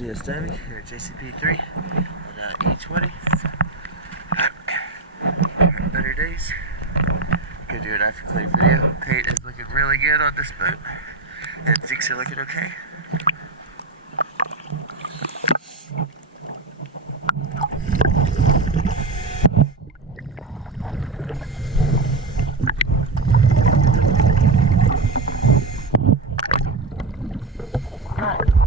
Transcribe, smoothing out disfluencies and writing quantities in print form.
GS Diving here at JCP3 and E20. Better days. Gonna do an after clay video. Paint is looking really good on this boat, and zincs are looking okay. Alright.